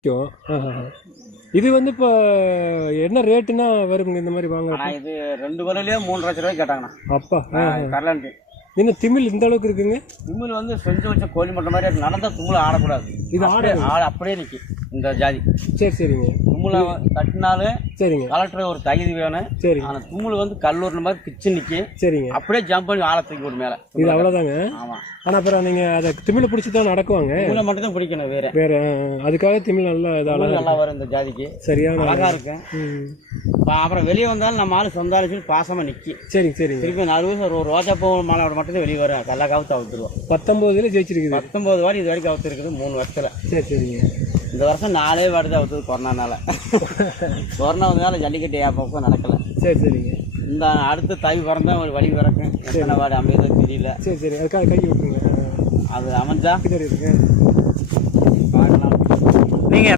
விற்கும். இது வந்து இப்போ என்ன ரேட்டுனா வருங்க இந்த மாதிரி வாங்க இது ரெண்டு விலையிலேயே மூணு லட்ச ரூபாய்க்கு கேட்டாங்கண்ணா அப்பா. கரலாண்டு என்ன திமிழ் இந்த அளவுக்கு இருக்குங்க? தும்மல் வந்து செஞ்சு வச்ச கோழி மட்டம் மாதிரி இருக்கு. நடந்தா தும்மல் ஆடக்கூடாது. இது அப்படியே ஆட அப்படியே நிற்கி இந்த ஜாதி. சரி சரிங்க. தும்முல தட்டினாலும் சரிங்க. கலெக்டர் ஒரு தகுதி வேணும். சரிங்க. ஆனால் தும்முல் வந்து கல்லூரில் மாதிரி பிச்சு நிற்கி சரிங்க. அப்படியே ஜம்ப் பண்ணி ஆளை தூக்கி விடும் மேலே. இது அவ்வளோதாங்க ஆமாம் ஆனால் அப்புறம் நீங்கள் அதை திமிழை பிடிச்சி தான் நடக்குவாங்க? தும்முல மட்டும் தான் பிடிக்கணும் வேற. வேற அதுக்காக திமிழ் நல்லா இது தும்முல் அழகா நல்லா வரும் இந்த ஜாதிக்கு. சரியான அழகா இருக்கும் அப்புறம் வெளியே வந்தாலும் நம்ம ஆளு சொந்த ஆளு சொல்லி பாசமாக நிற்கி சரிங்க சரிங்க. திருப்பி நாலு வருஷம் ஒரு ரோஜா பூ மாலையோட மட்டும் வெளியே வரும் எல்லா கவுத்து அவுத்துருவோம் பத்தொம்போதுல ஜெயிச்சிருக்குது. பத்தொன்பது வாடி இது வரைக்கும் அவுத்து இருக்குது மூணு வருஷத்துல. சரி சரிங்க. இந்த வருஷம் நாலே வாடி தான் அவுத்துது கொரோனானால. கொரோனா வந்ததால ஜல்லிக்கட்டு என் பக்கம் நடக்கல. சரி சரிங்க. இந்த அடுத்து தவி பிறந்தா ஒரு வழி பிறக்கும். எத்தனை வாடி அமையதோ தெரியல. சரி சரி. அதுக்காக கை விட்டுருங்க. அது அமைஞ்சா? இருக்குங்க